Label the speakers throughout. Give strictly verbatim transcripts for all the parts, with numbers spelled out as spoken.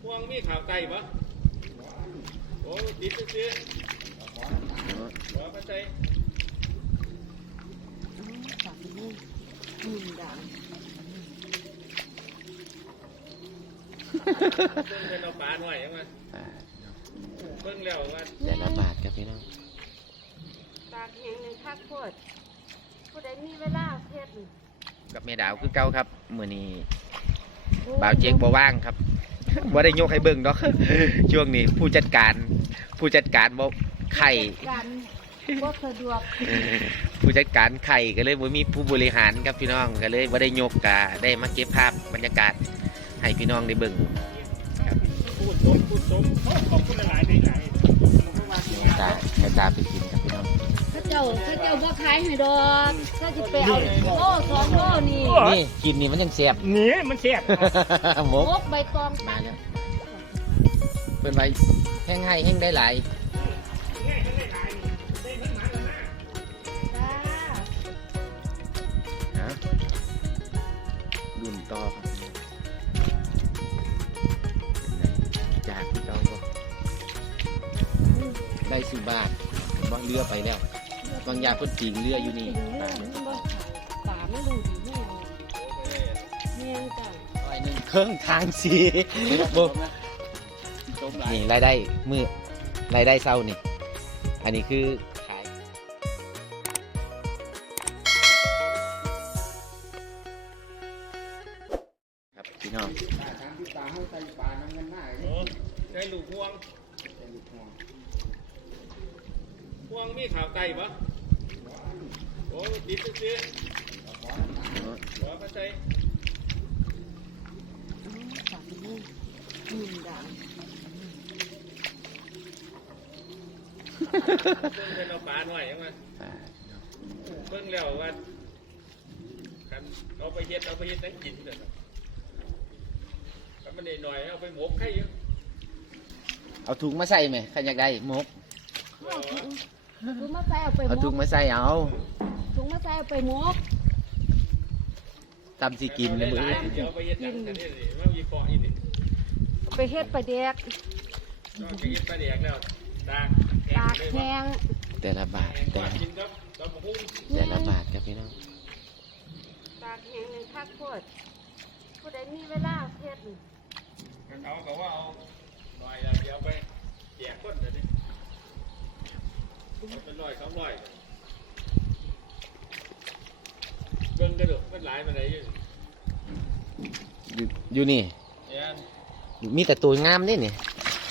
Speaker 1: พวงมีข่าวไก่ปะโอ้ดิบซื้อเดี๋ยวมาใส่
Speaker 2: จับนี่หนึ่งด่าง
Speaker 1: เพิ่งเป็นเอาปลาหน่อยยังไงเพิ่งแล้วว่า
Speaker 3: แต่ละบาทครับพี่น้อง
Speaker 2: ตากแห้งหนึ่งคักโคตรผู้ใดมีเวลาเฮ็ด
Speaker 3: กับแม่ดาวคือเก่าครับมื้อนี้บ่าวเจ๊กบ่ว่างครับบ่ได้ยกให้เบิ่งดอกช่วงนี้ผู้จัดการผู้จัดการบ่ไข่
Speaker 2: การบ่สะดวก
Speaker 3: ผู้จัดการไข่ก็เลยบ่มีผู้บริหารครับพี่น้องก็เลยบ่ได้ยกกะได้มาเก็บภาพบรรยากาศให้พี่น้องได้เบิ่งครับ
Speaker 1: พูดตรงพูดตรงขอบคุณหลายๆหลาย
Speaker 3: ๆตาให้ตาไปกินครับพี่น้อง
Speaker 2: ข้าเจ้าข้าเจ้าบ่ขายให้ดอกข้าสิไปเอาโลสองโลนี่
Speaker 3: นี่กินนี่มันยังแซ่บ
Speaker 1: นี่มันแซ่บ
Speaker 3: หมก
Speaker 2: หมกใบตองตัด
Speaker 3: เป็นใบแห้งให้แห้งได้หลายนะดุนต่อครับจากที่เราก็ได้สุบาทบางเรือไปแล้วบางอย่างคนตีงเรืออยู่นี่
Speaker 2: ป่าไม่รู้ดีแม่เมียงจัง
Speaker 3: ไอ้หนึ่งเครื่องทางสีนี่รายได้มือรายได้เศร้านี่อันนี้คือขายครับพี่น้อง
Speaker 1: ได้ลูกพวงพวงมีข่าวไก่ปะโอ้ดิบซื้อเดี๋ยวมาใส่
Speaker 2: จับนี่หนึ่งด่าง
Speaker 1: เพิ่งเป็นเอาปลาหน่อยยังไงเพิ่งแล้วว่ากันเอาไปเฮ็ดเอาไปเฮ็ดนั่งกินเลยมันหน่อยเอาไปหมกให้เยอะ
Speaker 3: เอาถุงมาใส่ไหมใครอยากได้หมก
Speaker 2: ถุงมาใส่เอาไป
Speaker 3: เอาถุงมาใส่เอา
Speaker 2: ถุงมาใส่เอาไปหมก
Speaker 3: ตำสิกินเลยมือ
Speaker 1: เดี๋ยวไปเฮ็ดนั่งกันนี่สิว่ามีเกาะอีกนี่
Speaker 2: ไปเฮ็ดปลาแดก
Speaker 1: ไปเฮ็ดปลาแดกแล้วตาก
Speaker 2: ตากแห้ง
Speaker 3: แต่ละบาทแต่แต่ละบาทครับพี่น้อง
Speaker 2: ตากแห้งหนึ่งคักโคตรผู้ใดมีเวลาเฮ็ด
Speaker 1: เอาก็ว่าเอาหน่อยเดียวไปแจกคนเดี๋ยวนี้เป็นร้อยสองร้อยเบิ่งกระดูกมันหลายมาไหนอยู่
Speaker 3: อยู่นี่มีแต่ตัวงามนี่นี่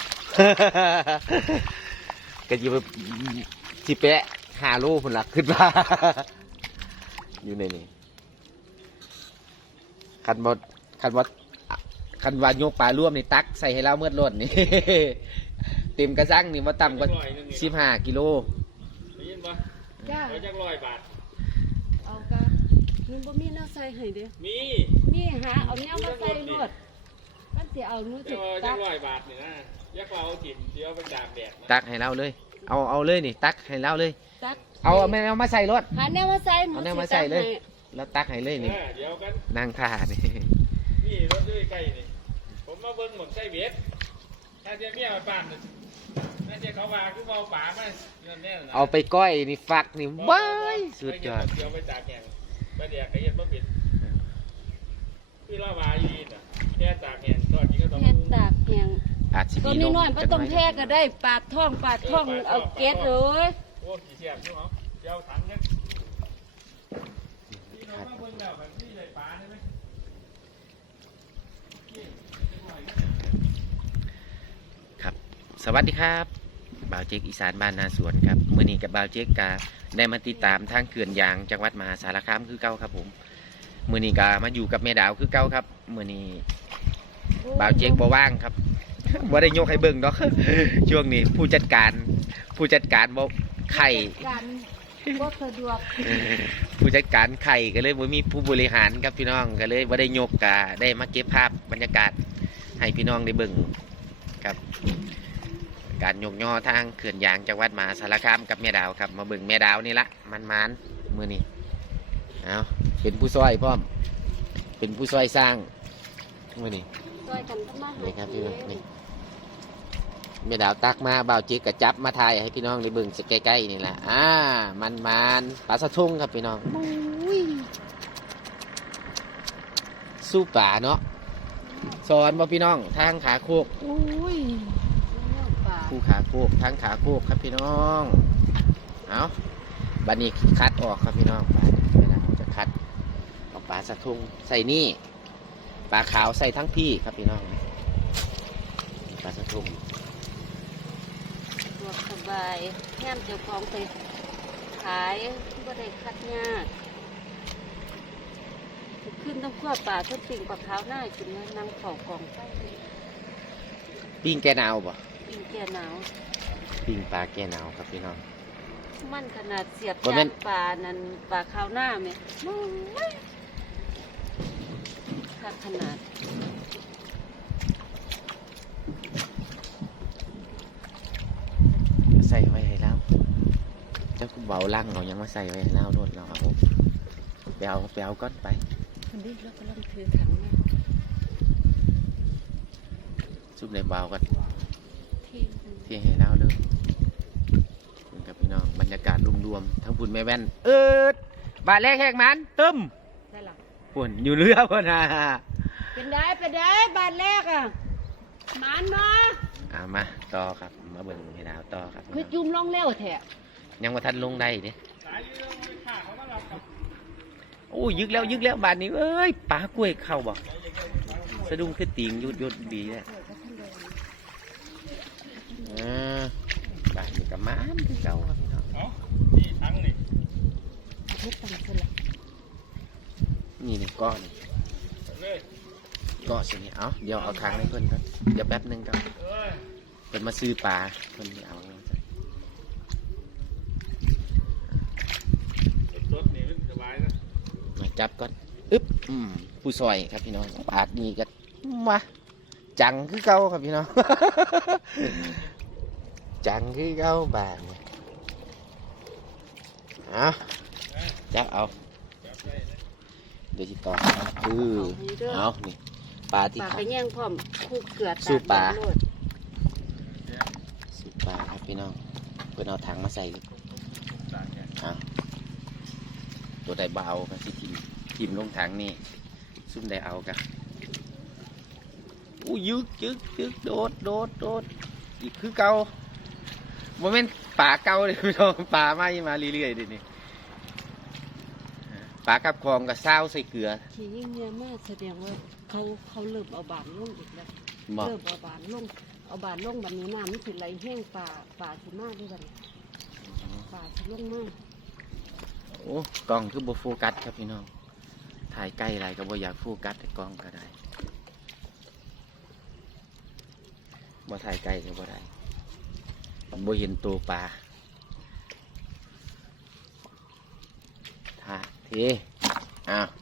Speaker 3: ก็อยู่สิเปะหาโลผลลักขึ้นมาอยู่ในนี่คันบดคันบดคันวานโยกปลาร่วมในตักใส่ให้เราเมื่อรดนี่เต็มกระซังนี่มาต่ำกว่าสิบห้ากิโล
Speaker 1: ได้ยินปะจ้าจักร้อยบาท
Speaker 2: เอากะมีบ่มีแนวใส่ให้เด้
Speaker 1: มี
Speaker 2: มีหาเอาแนวมาใส่รถมันสิเอามือ
Speaker 1: ติดตักร้อยบาทนี่นะยักษ์เอาถิ่นเดี๋ยวไปตากแดด
Speaker 3: ตักให้เราเลยเอาเอาเลยนี่ตักให้เราเลยตักเอาแมวมาใส่รถ
Speaker 2: หาแนวมาใส่
Speaker 3: เอาแนวมาใส่เลยแล้วตักให้เลยนี่
Speaker 1: เดี๋ยวกัน
Speaker 3: นั่งท่านี่
Speaker 1: นี่รถด้วยไก่นี่ผมมาเบิ้งหมดไส้เบ็ดถ้าเจ้าเมียมาปั่นถ้าเจ้าเขาว่าคือเอาป่ามา
Speaker 3: เอาไปก้อยนี่ฟักนี่ว้ายสุดยอด
Speaker 1: เดี๋ยวไปตากแห้งไปเดี๋ยวไก่เย็นบ่เป็นคือละวายีน่ะแค่ตากแห้งทอดกินก็ต้อง
Speaker 2: แค่ตากแห้ง
Speaker 3: อาจสิ
Speaker 2: ตัวนี้น้อยบ่ต้องแท้ก็ได้ปาดท้องปาดท้องเอาเกล็ดเลย
Speaker 1: โอ้กี่เสียบอยู่เหรอเดี๋ยวถังกันที่เรามาเบิ่งแล้วแบบที่ได้ปลาได้ไหม
Speaker 3: ครับสวัสดีครับบ่าวเจ๊กอีสานบ้านนาสวนครับมื้อนี้กับบ่าวเจ๊กกาได้มาติดตามทางเขื่อนยางจังหวัดมหาสารคามคือเก่าครับผมมื้อนี้กามาอยู่กับแม่ดาวคือเก่าครับมื้อนี้บ่าวเจ๊กบ่ว่างครับบ่ได้ยกให้เบิ่งดอกช่วงนี้ผู้จัดการผู้จัดการบ่ไข่
Speaker 2: บ่สะดวก
Speaker 3: ผู้จัดการไข่ก็เลยบ่มีผู้บริหารครับพี่น้องก็เลยบ่ได้ยกกะได้มาเก็บภาพบรรยากาศให้พี่น้องได้เบิ่งครับการยกย่อทางเขื่อนยางจังหวัดมหาสารคามกับแม่ดาวครับมาเบิ่งแม่ดาวนี่ละมันๆมื้อนี้เอาเป็นผู้ซอยพร้อมเป็นผู้ซอยสร้างมื่อนี้
Speaker 2: ซอยกันก็มาหา
Speaker 3: นี่ครับพี่
Speaker 2: กิ
Speaker 3: น้อง
Speaker 2: น
Speaker 3: นี่แม่ดาวตักมาบ่าวจิกกับจับมาถ่ายให้พี่น้องได้เบิ่งสักใกล้ๆนี่แหละอ่ามันมันปลาสะทุ่งครับพี่น้องอุ้ยสู้ป่าเนาะสอนบ่พี่น้องทางขาโคกอุ้ย
Speaker 2: เนื้อปลา
Speaker 3: คู่ขาโคกทางขาโคกครับพี่น้องเอาบัดนี้คัดออกครับพี่น้องปลาเวลาเราจะคัดเอาปลาสะทุ่งใส่นี่ปลาขาวใส่ทั้งพี่ครับพี่น้องปลาสะทุ่ง
Speaker 2: สะดวกสบายแง่มเจ้าของไปขายบ่ได้คัดยากขึ้นต้องขั้วปลาเพื่อปิ่งปลาขาวหน้ากินนะนั่งเข่ากองไฟ
Speaker 3: ปิ้งแกนาวบ่
Speaker 2: ปิ่งแก่หนาว
Speaker 3: ปิ้งปลาแกนาวครับพี่น้อง
Speaker 2: มันขนาดเสียบ
Speaker 3: บ่แม่
Speaker 2: จาน นปลานั่นปลาขาวหน้าไหมคักขนาด
Speaker 3: ใส่ไว้ให้แล้วเจ้ากูเบาลังเรายังมาใส่ไว้ให้แล้วโดดเราเอาไปเอาไปเอาก้อนไป
Speaker 2: คนนี้เราก็ลองถือถังมา
Speaker 3: ซุปในเบากัน
Speaker 2: ที่
Speaker 3: ที่ให้แล้วเด้อคุณกับพี่น้องบรรยากาศรวมๆทั้งฝุ่นแม่แว่นเอิดบาทแรกแหกมันตึม
Speaker 2: ได้หรอ
Speaker 3: ฝุ่นอยู่เรือพุ่นนะ
Speaker 2: เป็นได้เป็นได้บาทแรกอ่ะหมานมา
Speaker 3: เอามาต่อครับมาเบิ่งให้ดาวต่อครับ
Speaker 2: คือจุ่มลงเร็วแท้
Speaker 3: ยังว่าทันลงได้เด้
Speaker 1: หลายเรื่องไม่ขาดเขามารับครับ
Speaker 3: โอ้ยยึกแล้วยึกแล้วบาทนี้เอ้ยปลากล้วยเข้าบ่สะดุ้งขึ้นตีงยุดยุดบีเลยอ่าบาทนี้กับม้านคือเก่าครับพี่น้อง
Speaker 1: เอ้านี่ทั้งนี่
Speaker 2: เฮ็ดตังค์ซะละ
Speaker 3: นี่นี่ก้อน
Speaker 1: เลย
Speaker 3: ก้อนสินี่เอาเดี๋ยวเอาค้างให้เพิ่นก่อนเดี๋ยวแป๊บหนึงครับ
Speaker 1: เอ้ย
Speaker 3: เพิ่นมาซื้อปลาเพิ่นไม่เอา
Speaker 1: รถนี่มันสบายนะ
Speaker 3: มาจับก่อนอึ๊บอืมผู้ซอยครับพี่น้องปากนี่ก็มาจังคือเก่าครับพี่น้อง จังคือเก่าบางเนี่ยเอาจับเอา
Speaker 1: จับได้เลย
Speaker 3: เดี๋ยวจิต่อคือ เอานี่ปลาที่
Speaker 2: ปลา
Speaker 3: ขา
Speaker 2: ไปแย่งพร้อมคู่เกลือ
Speaker 3: สู้ปลา
Speaker 2: ตมโด
Speaker 3: สุดปลาครับพี่น้องเพิ่นเอาถังมาใส่
Speaker 1: ต่างกัน
Speaker 3: เอาตัวใดเบเอาก็สิทิมทิมลงถังนี่ซุ่มใดเอากันอู้ยึกยึกยึกโดดโดดโดดอีกคือเก่าโมเมนต์ป่าเก่าเลยพี่น้องป่าไม่มาเรื่อยๆเดินี่ป่ากับคลองกับเศร้าใส่เกลือ
Speaker 2: ขี่ยิ่งเงียมากแสดงว่าเขาเขาเริ่มเอาบานลงอีกแล้ว
Speaker 3: เหมาะ
Speaker 2: เริ่มเอาบานลงเอาบานลงบันนี้น้ำมันสิไหลแห้งปลาปลาสิมากด้วยกันปลาสิลงมาก
Speaker 3: โอ้กล้องคือโบโฟกัสครับพี่น้องถ่ายใกล้อะไรก็บ่อยากโฟกัสแต่กล้องก็ได้บ่ถ่ายใกล้ก็บ่ได้มันบ่เห็นตัวปลาท่าเทอ้าว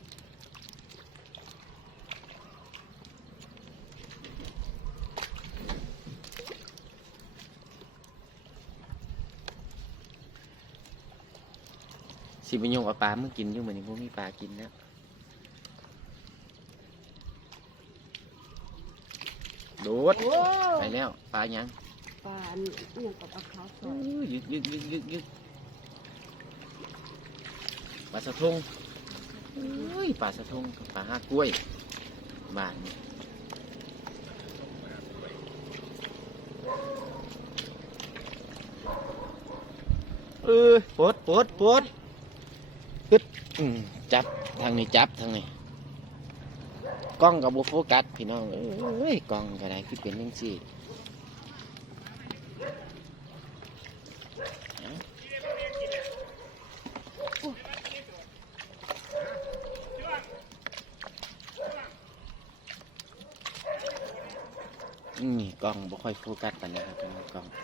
Speaker 3: สิไปโยงเอาปลามึงกินอยู่เหมือนพวกมีปลากินแล้วโดด
Speaker 2: โอ้
Speaker 3: ไปแล้วปลายัง
Speaker 2: ปลาอันนี้ยังกับปลาขาวสด
Speaker 3: อื้อยึกยึกยึกยึกยึกปลาสะทงเอ้ยปลาสะทงกับปลาห้ากล้วยบ้านนี่เออปวดปวดปวดฮึดอืมจับทางนี้จับทางนี้กล้องกับโบโฟกัสพี่น้องเอ้ยกล้องก็ได้คือเป็นยังสี่ นี่กล้องบ่ค่อยโฟกัสกันนะครับพี่น้องกล้อง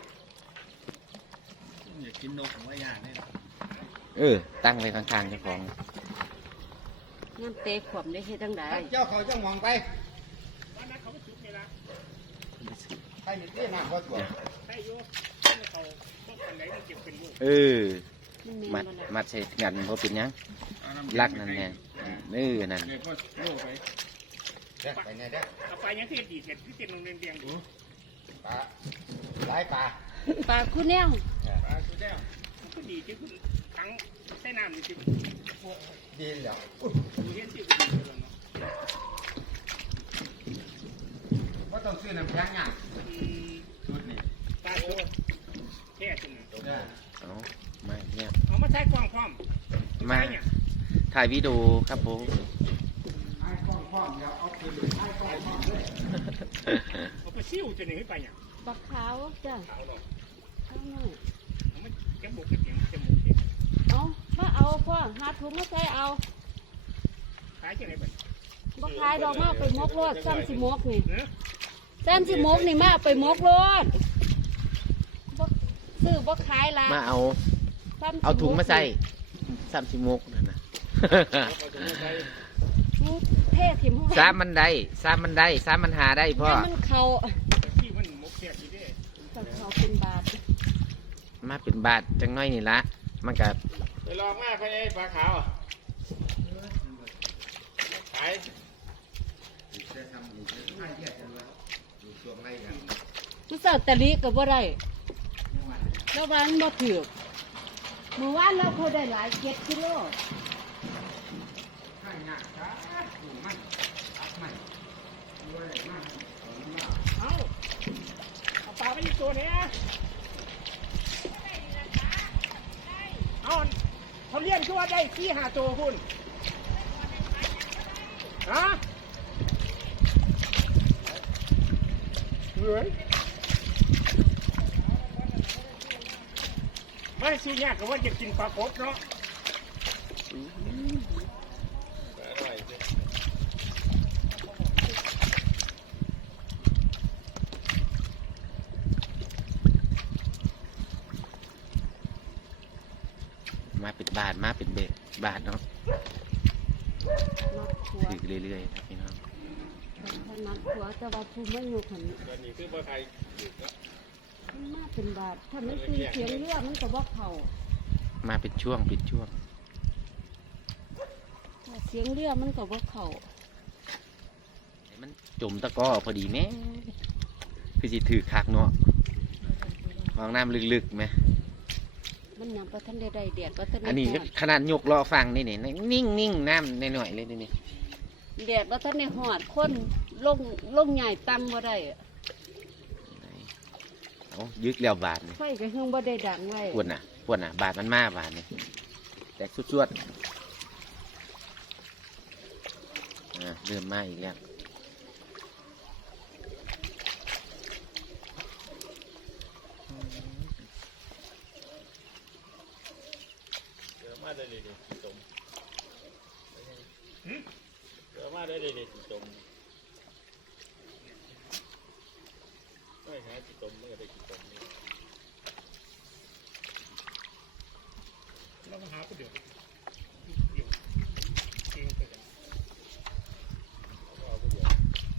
Speaker 1: อยากกินนกของว่าอย่างนี้
Speaker 3: เออ ตั้งไว้ข้างๆเจ้าของ
Speaker 2: น้ำเตะขวบได้เฮ็ดจังได
Speaker 4: เจ้าเขาจะมองไป
Speaker 1: วันนั้นเขาไม่ชุบไงล่ะ
Speaker 4: ใครเห็นที่น้ำว่าสวย
Speaker 1: ใช่โยเขาต้องกันไหนมันเก็บเป็นลูก
Speaker 3: เออ
Speaker 2: มันมี
Speaker 3: มัด
Speaker 2: บ่ล่ะ
Speaker 3: มัดใส่งันเพราะเป็นหยังลักนั่นแน่เออนั่น
Speaker 1: เดี๋ยวก็โลไป
Speaker 4: เด้อไปเนี่ยเด้อ
Speaker 5: เอาไปยังที่ดีเสร็จที่ติดลงเรียงเรียงดู
Speaker 4: ปลาหลายปลา
Speaker 2: ปลาคู่แนว
Speaker 1: ปลาสุดแล้ว
Speaker 5: ก็ดีที่คุณทั้งใส่น้ำนี่สิ
Speaker 4: ดีแล้ว
Speaker 5: ดูเห็นสิคุณดีแล้วเนาะ
Speaker 4: ว่าต้องซื้อน้ำแข็งเนี่ย
Speaker 5: อืม
Speaker 4: ชุดนี่
Speaker 5: ปลาตัวแค่ตรงนั้น
Speaker 4: เด้อ
Speaker 3: เอามาเนี่ย
Speaker 5: เอามาใช้กว้างพร้อม
Speaker 3: มา
Speaker 5: ใช่เนี่ย
Speaker 3: ถ่ายวิดีโอครับผม
Speaker 4: ให้คล้องคล้องเดี๋ยวเอาคืนให้คล้องคล้องเลย
Speaker 5: เอาไปซิ่วจะหนีไปเนี่ย
Speaker 2: ปลาขาวจ้ะ
Speaker 5: ขาวเนาะ
Speaker 2: เอาหน่อย
Speaker 5: เอามันจมูกกระเสียงจมูกเนี่ย
Speaker 2: เอามาเอาพ่อหาถุงมาใส่เอา
Speaker 5: ขายจะไหนไป
Speaker 2: บ่ขายดอกมาไปมกรถซ้ำสิมกนี่
Speaker 5: เนอะ
Speaker 2: ซ้ำสิมกนี่มาไปมกรถบ่ซื้อบ่ขายละ
Speaker 3: มาเอา
Speaker 2: ซ้ำสิก
Speaker 3: เอาถุงมาใส่สามสิบมกนั่นนะ
Speaker 1: เอาถุงมาใส่
Speaker 2: นี่เทถิ่มหัว
Speaker 3: สามมันได้สามมันได้สามมันหาได้พ่อ
Speaker 2: ให้มันเข้า
Speaker 5: ที่มันมกแค่ที่เด้
Speaker 2: ต้องเข้าเป็นบาท
Speaker 3: มาเป็นบาทจังน้อยนี่ละมันกับ
Speaker 1: ไปลองมากไปไอ้ปลาขาวอะขาย
Speaker 4: จะทำอยู่จะให้แยกกันแล้วอยู่ช่วงไรกัน
Speaker 2: มันเสิร์ฟตะลิก็บ่ได้แล้ววันบ่ถือกเมื่อวานเราเขาได้หลายเจ็ดกิโล
Speaker 4: ให้หนักจ้าถูกมันตัดมันด้วยมากเอาน้ำหนัก
Speaker 5: เอาเอาปลาไปอีกตัวเนี้ยเอาเขาเลี้ยงคือว่าได้ที่หาตัวคุณฮะเหนื่อยไม่ซื้อยากก็ว่าจะกินปลากดเนาะ
Speaker 1: อร่อยสิ
Speaker 3: มาเป็นบาทมาเป็นเบบาทเนาะ
Speaker 2: นักขัว
Speaker 3: ถือเรื่อยๆครับพี่น้อง
Speaker 2: ถ้านักขัวแต่ว่าผู้ไม่อยู่ขัน
Speaker 1: ตอนนี้คือปลาไข่อยู่แล้ว
Speaker 2: มันมาเป็นบาทถ้ามันตีเสียงเรือมันก็บ่เข้า
Speaker 3: มาเป็นช่วงเป็นช่วง
Speaker 2: ถ้าเสียงเรือมันก็บ่เข้า
Speaker 3: ให้มันจมตะกร้อพอดีแม่คือสิถือคักเนาะมองน้ำลึกๆไหม
Speaker 2: มันยังบ่ทันได้ได้แดดบ่ทันได้
Speaker 3: อันนี้ก็
Speaker 2: ฮอด
Speaker 3: ขนาดยกรอฟังนี่นี่นิ่งนิ่งๆน้ำหน่อยๆเลยนี่นี่
Speaker 2: แดดบ่ทันได้ฮอดคนลงลงใหญ่ต่ำบ่ได้อะ
Speaker 3: เอายึกแล้วบาทนี่
Speaker 2: ไฟก็เฮงบ่ได้ดังไว้
Speaker 3: ปวดน่ะปวดน่ะบาทมันมาบาทนี่แตกสุดๆอ่าเริ่มมาอีกแล้ว
Speaker 1: เดี๋ยวมาได้เลยดิสีส้มเดี๋ยวมาได้เลยดิสีส้มไม่หาสีส้มไม่ได้สีส้มนี่
Speaker 5: เรามาหาผู้เดียวเดี๋ยวเองไปกัน
Speaker 1: เอาไปเดี๋ยว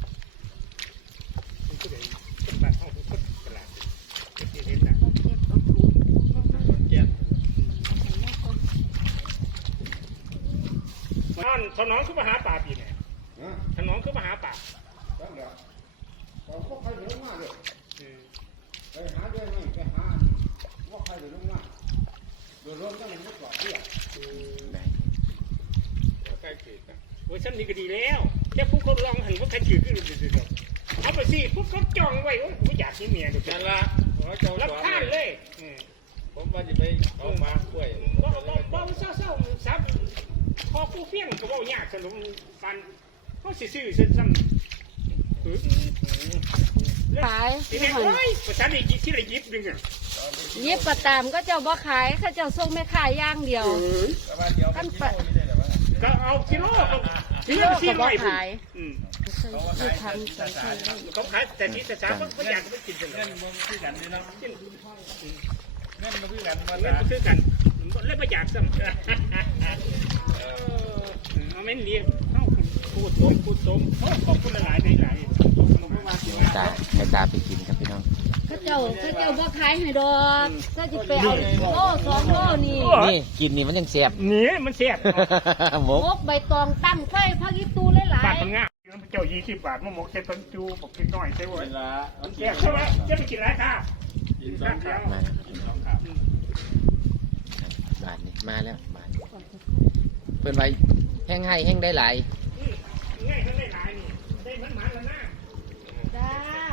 Speaker 5: เป็นผู้เดียวคนบ้านห้องคนตลาดเป็นที่เห็นนะ
Speaker 2: บ่เก็บเอาถุงลงมา
Speaker 1: แก้ม
Speaker 5: นั่นถนอมคือมาหาป่าปีเนี่ย
Speaker 4: นะ
Speaker 5: ถนอมคือมาหาป่า
Speaker 4: ตั้งเดี๋ยวของพวกใครเดือดมากเลย
Speaker 5: เออ
Speaker 4: ไปหาเดือดไม่ไปหาว่าใครเดือดมากเดือดร้อนตั้งแต่เมื่อก่อนเที่ย
Speaker 3: ได้
Speaker 1: ใกล้ขีดนะ
Speaker 5: เวอร์ชันนี้ก็ดีแล้วแค่พวกเขาลองหันว่าใครจืดขึ้นเดี๋ยวเอาไปสิพวกเขาจองไว้โอ้ยไม่อยากให้เมียเดี๋ยว
Speaker 1: นั่นละขอเจ้า
Speaker 5: รับ
Speaker 1: สอน
Speaker 5: ข้านเลยอืม
Speaker 1: ผมว่าจะไปเอาปลากล้วย
Speaker 5: บ่บ่บ่เศร้าเศร้าซับพอกูเฟี้ยงก็บ่ยากสนุกปันเขาสิซื้อซื้อซ้ำเออ
Speaker 2: ขาย
Speaker 5: ที
Speaker 2: นี่
Speaker 5: นี้
Speaker 2: หั่น
Speaker 5: โอ้ยประชาชนอีกที่ละยิบดึงอ่ะ
Speaker 2: หยิบประตามก็เจ้าบ่ขายเขาเจ้าส่งแม่ค้าอย่างเดียว
Speaker 1: แต่ว่าเดี๋ยวมันกิโลนี่ได้หรือเปล่า
Speaker 5: ก็เอากิโลก็
Speaker 2: กิโลก็บ่ขาย
Speaker 5: อืม
Speaker 2: ใส่ที่ทำใส่ใส่ไว้
Speaker 5: เขาขายแต่ที่แต่ช้าเขาเขาอยากไปกินกันเล
Speaker 1: เงิ
Speaker 5: ย
Speaker 1: นมันคือกันนี่เนาะ
Speaker 5: กิน
Speaker 1: เงินมันคือกันมา
Speaker 5: เงินมันคือกันเล่นประหยัดซ้ำเออเอาแม่นเลี้ยงเขาพูดสมพูดสมเขาขอบคุณหลายๆหลายๆ
Speaker 3: ตาให้ตาไปกินครับพี่น้อง
Speaker 2: เขาเจ้าเขาเจ้าบ่ขายให้ดอกก็จะไปเอาโลสองโลนี่
Speaker 3: นี่กินนี่มันยังเสียบ
Speaker 5: นี่มันเสียบ
Speaker 3: หมก
Speaker 2: มกใบตองตั้งไฟพักอีตูหลาย
Speaker 5: บาด
Speaker 2: ๆ
Speaker 5: มันง่ายเจ้ายี่สิบบาทมาหมกใส่ต้นจูบอกกินน้อยใช่ไหม
Speaker 1: เวลา
Speaker 5: มันแก่ใช่ไหมจะไปกินไรค่ะ
Speaker 1: กินสองครั้ง
Speaker 3: มาแล้วครับ
Speaker 1: กินสองครั้ง
Speaker 3: บาทนี่มาแล้วบาทเพิ่นไว้แห้งให้แห้งได้หลาย
Speaker 5: ง่ายทั้งได้หลายนี่ได้เหมือนหมาแล้วนะ
Speaker 2: จ้า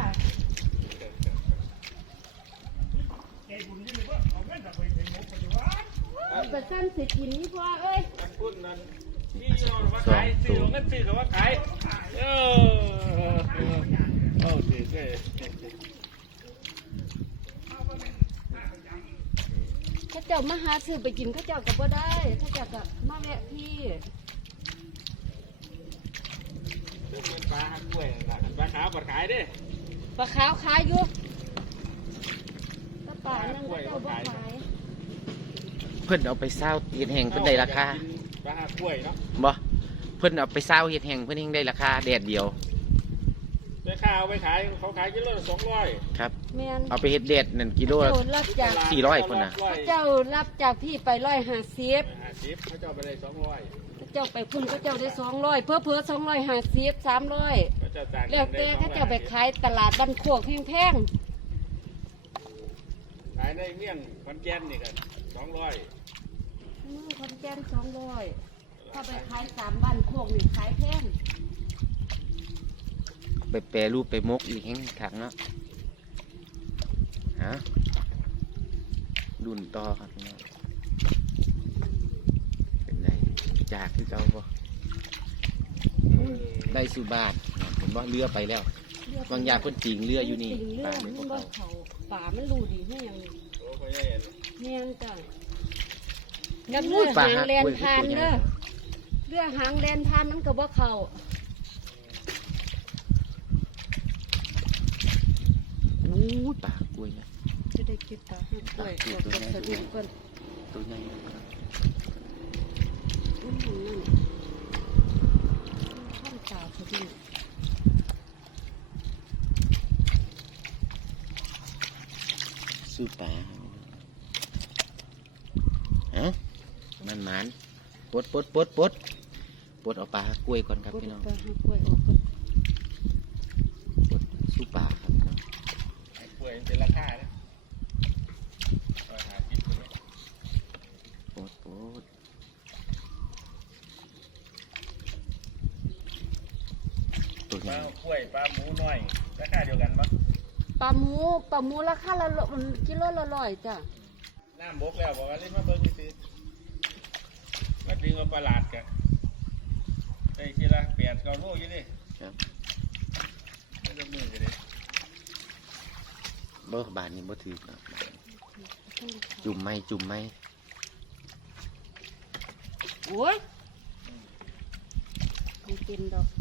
Speaker 5: แกบุญยังไงว่าเอาเงินไปเป็นหมกปัจจุบัน
Speaker 2: ประชันสิกินนี่พ่อเอ้ย
Speaker 1: อันพูดนั้นนี่ยอมว่าขายซื้อเงินซื้อกับว่าขายเออเออดีเด้
Speaker 2: ข้าเจ้ามาหาซื้อไปกินข้าเจ้าก็บ่ได้ข้าเจ้าก็มาแวะพี่
Speaker 1: เรื่องเงินปลาหักกล้วยล่ะปลาขาวปลาขายเด้
Speaker 2: ปลาขาวขายอยู่ปลาป่านั่งข้าเจ้าบ่ขาย
Speaker 3: เพิ่นเอาไปเศร้าเห็ดแห้งเพิ่นได้ราคา
Speaker 1: ปลาหักกล้วยเนาะ
Speaker 3: บ่เพิ่นเอาไปเศร้าเห็ดแห้งเพิ่นแห้งได้ราคาแดดเดียว
Speaker 1: ไปข้าวไปขายเขาขายกิโลละสองร้อย
Speaker 3: ครับ
Speaker 2: แม่น
Speaker 3: เอาไปเห็ดเด็ดนั่นกิโลละ
Speaker 2: เจ้ารับจาก
Speaker 3: สี่ร้อยคนน่ะ
Speaker 2: ข้าเจ้ารับจากพี่ไปร้อยห้าสิบ
Speaker 1: ห้าสิบเขาจะเอาไปเลยสองร้อย
Speaker 2: ข้าเจ้าไปพุ่นข้าเจ้าได้สองร้อยเพื่อเพื่อสองร้อยห้าสิบสามร้อย
Speaker 1: เขาจะจ่าย
Speaker 2: แล้วแต่ข้าเจ้าไปขายตลาดบ้านโคกแพง
Speaker 1: ขายในเมี่ยงพันแกนนี่กันสองร้อย
Speaker 2: ๆอืมคนแจ้งสองร้อยถ้าไปขายสามบ้านโคกนี่ขายแพง
Speaker 3: ไปแปรรูปไปมกอีกแห้งขังเนาะฮะรุ่นต่อครับพี่น้องเป็นไงจากคือเก่าบ่ได้สุบาทเห็นบ่เรือไปแล้วบางอยางเพิ่นจริงเรืออยู่นี่
Speaker 2: จริงเรือ
Speaker 3: ป่าไม่
Speaker 2: มัน
Speaker 3: พวก
Speaker 2: บ่
Speaker 3: เขา
Speaker 2: เขาป่ามันรู้ดีแม่ง
Speaker 1: โอ้เขาใหญ่เลย
Speaker 2: แม่งจ้ะกับเรือหางแลนทานเด้อเรือหางแลนทานมันก็บ่เข้า
Speaker 3: อู้ยป่ากล้วยเนี่ย
Speaker 2: จะได้กินปลาให้กล้วยเราก็สะดุ้งก่อน
Speaker 3: ตัวใหญ่
Speaker 2: อืมนั่นข้าวปลาสะดุ้ง
Speaker 3: สู้ป่าฮะมันหมันปลดปลดปลดปลดปลดเอาปลากล้วยก่อนครับ
Speaker 2: กด
Speaker 3: พี่น้อง
Speaker 2: ปลาให้กล้วยออกก่อน
Speaker 3: ปลดสู้ป่าครับพี่น้อง
Speaker 1: ไอ้กล้วยมันเป็นราคาเลยร้อยห้าสิบตัวนี้
Speaker 3: ปลดปลดตัว
Speaker 1: ป
Speaker 3: ใหญ่
Speaker 1: ลากล้วยปลาหมูน้อยราคาเดียวกันปะ
Speaker 2: ปลาหมูปลาหมูราคาละร้อยกิโลละร้อยจ้ะ
Speaker 1: น้ำบกแล้วบอกว่าเล่นมาเบิ้งสิมาดึงเอาปลาหลาดกันไอ้ทีละแปดเก้าโลอยู่ดิ
Speaker 3: ครับ
Speaker 1: ไม่ต้องมือกันดิ
Speaker 3: เบอร์บานนี่บ่ถือครับจุ่มไหมจุ่มไหม
Speaker 2: โอ้ยมันเต็มดอก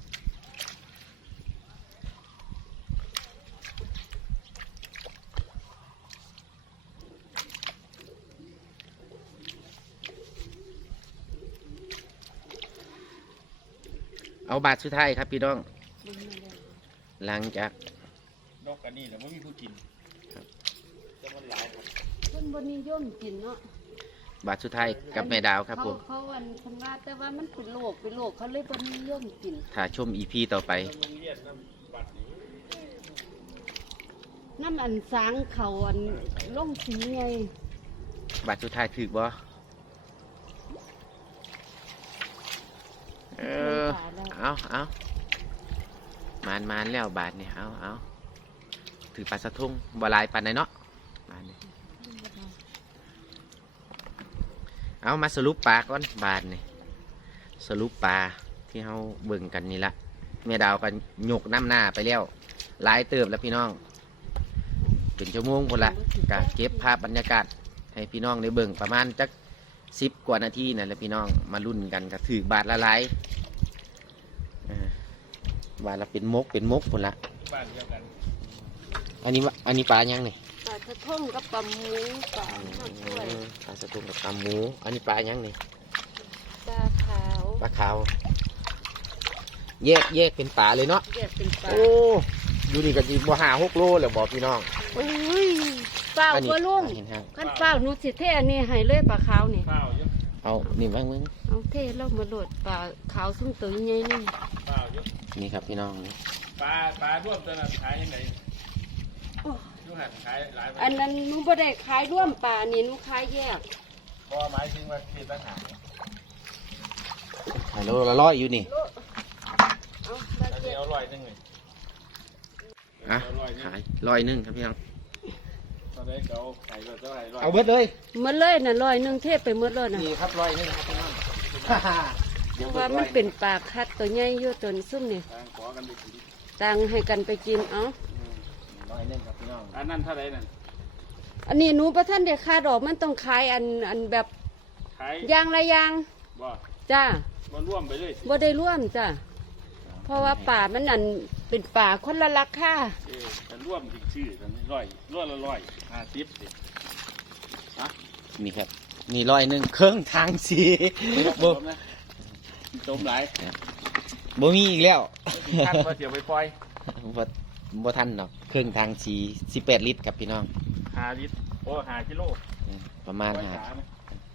Speaker 3: เอาบาทสุดท้ายครับพี่น้อง
Speaker 2: มันมาแล้ว
Speaker 3: หลังจาก
Speaker 1: นกกันนี่แหละไม่มีผู้กินจะมันหลายครับ
Speaker 2: เพิ่นบ่นิยมกินเนาะ
Speaker 3: บาทสุดท้ายกับแม่ดาวครับผม
Speaker 2: เขาเขาวันทำงานแต่ว่ามันเป็นโรคเป็นโรคเขาเลยบ่นิยมกิน
Speaker 3: ถ้าชมอีพีต่อไป
Speaker 1: โรงเรียนน้ำบัตรนี้
Speaker 2: น้ำอันสางเขาอันล่งสีไง
Speaker 3: บาทสุดท้ายถือบ่เออเอาเอามานมานแล้วบาทเนี่ยเอาเอาถือปลาสะทุ่งบหลายปันไหนเนาะบาทนี่เอามาสรุปปลาก่อนบาทนี่สรุปปลาที่เขาเบิ่งกันนี่ละแม่ดาวกันยกน้ำหน้าไปแล้วหลายเติบแล้วพี่น้อง เป็นชั่วโมงคนละกะเก็บภาพบรรยากาศให้พี่น้องได้เบิ่งประมาณจักสิบกว่านาทีนั่นแหละพี่น้องมารุ่นกันกับถือบาทละหลายอ่าบาทละเป็นมกเป็นมกคนละ
Speaker 1: บ้านเดียวกัน
Speaker 3: อันนี้ว่าอันนี้ปลายังนี่
Speaker 2: ปลาทะท่งกับปลาหมูปลาข้าวกล้วย
Speaker 3: ปลาสะตุงกับปลาหมู อันนี้ปลายังนี่
Speaker 2: ปลาขาว
Speaker 3: ปลาขาว แยกแยกเป็นปลาเลยเนาะ
Speaker 2: แยกเป็นปลา
Speaker 3: โอ้อยู่นี่ก็จีบ่หาหกโลแล้วบอกพี่น้อง
Speaker 2: โอ้ยเปล่า
Speaker 3: อันนี้
Speaker 2: บ่ลุง
Speaker 3: เห็นฮะ
Speaker 2: ขั้นเปล่าหนูสิเท่อันนี้ให้เลยปลาขาวนี่
Speaker 1: ข้าวเยอะ
Speaker 3: เอานี่บ้างมึง
Speaker 2: เอาเทเรามาโหลดปลาขาวซุ้มตัวใหญ่นี่
Speaker 1: เปล่าอยู่
Speaker 3: นี่ครับพี่น้องนี่
Speaker 1: ปลาปลาร่วมตัวนั้นขายยังไง
Speaker 2: โอ้
Speaker 1: ยูหันขายหลาย
Speaker 2: อันนั้นหนูบ่ได้ขายร่วมปลานี่หนูขายแยก
Speaker 1: บ่หมายถึงว่าคิดต่างหาก
Speaker 3: ขายโลละร้อยอยู่นี่
Speaker 2: โลเอาบา
Speaker 1: อัน
Speaker 2: เจ็
Speaker 1: นี้
Speaker 2: ด
Speaker 1: เอาร้อยหนึงเลย
Speaker 3: อ่ะ
Speaker 1: เอาร้อยหนึง
Speaker 3: ขายร้อยหนึ่งครับพี่น้อง
Speaker 1: ตอนนี้เขาขายก็เท่าไหร่ร้อย
Speaker 3: เอาเบิดเลย
Speaker 2: หมดเลยน่ะร้อยหนึงเทไปหมดเลยน่ะ
Speaker 3: นี่ครับร้อยหนึ่งครับพี่น้อง
Speaker 2: เพราะว่ามันเป็นปลาคัดตัวใหญ่อยู่จนซุ่มนี่
Speaker 1: ทางขอกันไปกิน
Speaker 2: ตังให้กันไปกินเอ้า
Speaker 3: ร้อยหนึ่งครับพี่น้อง
Speaker 1: อันนั้นเท่าไหร่นั่น
Speaker 2: อันนี้หนูประท่านได้ค่าดอกมันต้องขายอันอันแบบ
Speaker 1: ขาย
Speaker 2: อย่างละอย่าง
Speaker 1: บ่
Speaker 2: จ้า
Speaker 1: บ่ร่วมไปเลย
Speaker 2: บ่ได้ร่วมจ้าเพราะว่าป่ามันอันเป็นป่าคนละราคา
Speaker 1: เออจะร่วมถึงชื่อกันร้อยร้อยละร้อยห้าสิบสิ
Speaker 3: นี่ครับนี่ร้อยหนึ่งเครื่องทางสี
Speaker 1: บ่
Speaker 3: บ่
Speaker 1: นะจมหลาย
Speaker 3: บ่มีอีกแล้ว
Speaker 1: ท่านมาเดี๋ยวไปปล่อย
Speaker 3: บ่บ่ทันดอกเครื่องทางสีสิบแปดลิตรครับพี่น้อง
Speaker 1: หาลิตรโอ้หากิโล
Speaker 3: ประมาณ
Speaker 1: ปล่อย
Speaker 3: หา
Speaker 1: ขาไหม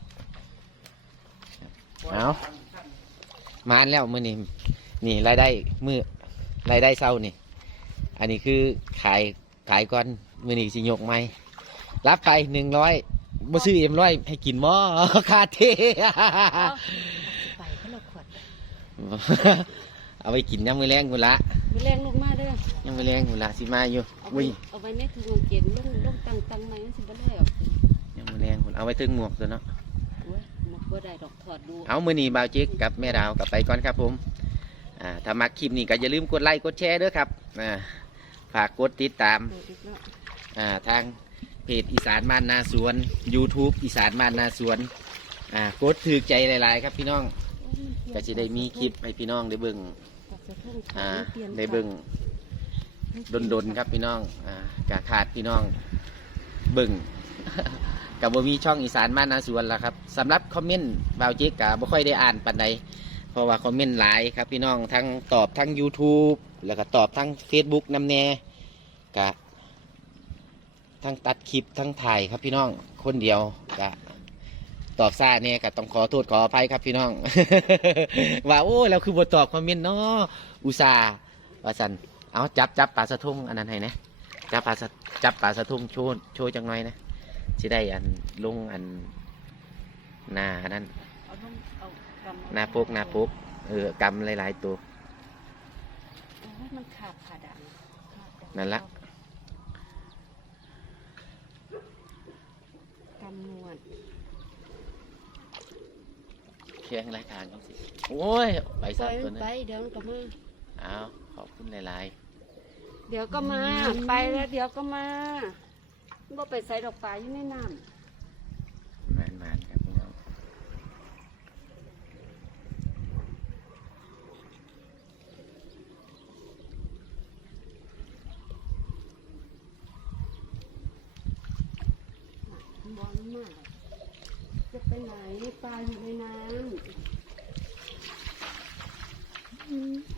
Speaker 3: เอา มาอันแล้วมื้อนี้นี่รายได้มื้อรายได้เช้านี่ อันนี้คือขายขายก่อนมื้อนี้สิยกใหม่รับไปหนึ่งร้อยบ่ซื้อเอ็มร้อยให้กินบ่ คาเท
Speaker 2: ไปเขาละขวด
Speaker 3: เอาไปกินยามมื้อแรงพุ่นละ
Speaker 2: มีแรงลงมาเด้อย
Speaker 3: ามมื้อแรงพุ่นละสิมาอยู่
Speaker 2: เอาไป
Speaker 3: อุ้ย
Speaker 2: เอาไปในถุงเกณฑ์ลงลงตังตังไหมมันสิบ่ได้ออก
Speaker 3: ยามมื้อแรงพุ่นเอาไว้ถึงหมวกตัวเนาะ
Speaker 2: โอ้ยมันบ่ได้ดอกถอดดู
Speaker 3: เอามื้อนี้บ่าวเจ๊กกับแม่ดาวกลับไปก่อนครับผมอ่าถ้ามักคลิปนี้ก็อย่าลืมกดไลค์กดแชร์ด้วยครับอ่าฝากกดติดตาม
Speaker 2: เปิดอีกแล้ว
Speaker 3: อ่าทางเพจอีสานบ้านนาสวน YouTube อีสานบ้านนาสวนอ่ากดถือใจหลายๆครับพี่น้องก็จะได้มีคลิปให้พี่น้องได้เบิ่งอ่าได้เบิ่งดนๆครับพี่น้องอ่ากะขาดพี่น้องเบิ่ง กับบ่มีช่องอีสานบ้านนาสวนแล้วครับสำหรับคอมเมนต์บ่าวเจ๊กกะบ่ค่อยได้อ่านปานใดเพราะว่าคอมเมนต์หลายครับพี่น้องทั้งตอบทั้ง YouTube แล้วก็ตอบทั้ง Facebook นำแน่กะ ทั้งตัดคลิปทั้งถ่ายครับพี่น้องคนเดียวกะตอบซ่าเนี่ยก็ต้องขอโทษขออภัยครับพี่น้อง ว่าโอ้เราคือบทตอบคอมเมนต์เนาะอุตส่าห์ว่าสันเอาจับจับปลาสะทุ่งอันนั้นให้นะจับปลาสะจับปลาสะทุ่งโชว์โชว์จังหน่อยนะสิได้อันลงอันหน้าอันนั้น
Speaker 2: เอาลงเอากำ
Speaker 3: หน้าปกหน้าปกเออกำหลายๆตัว
Speaker 2: โอ้ยมันขาดขาดอ่ะขาดอ่
Speaker 3: นั่นละ
Speaker 2: กำนวด
Speaker 3: เคียงรายการจังสิโอ้ยไป
Speaker 2: ปล่
Speaker 3: สั
Speaker 2: อก ย
Speaker 3: ตัว
Speaker 2: มัน
Speaker 3: นึง
Speaker 2: ไปเดี๋ยวมันก็มา
Speaker 3: เอาขอบคุณหลาย
Speaker 2: เดี๋ยวก็มาไปแล้วเดี๋ยวก็มาบ่ไปใส่ดอกปลาอยู่ในน้ำ
Speaker 3: ๆมานๆครับพี่น้อง
Speaker 2: บอลมากจะไปไหนปลาอยู่ในน้ำ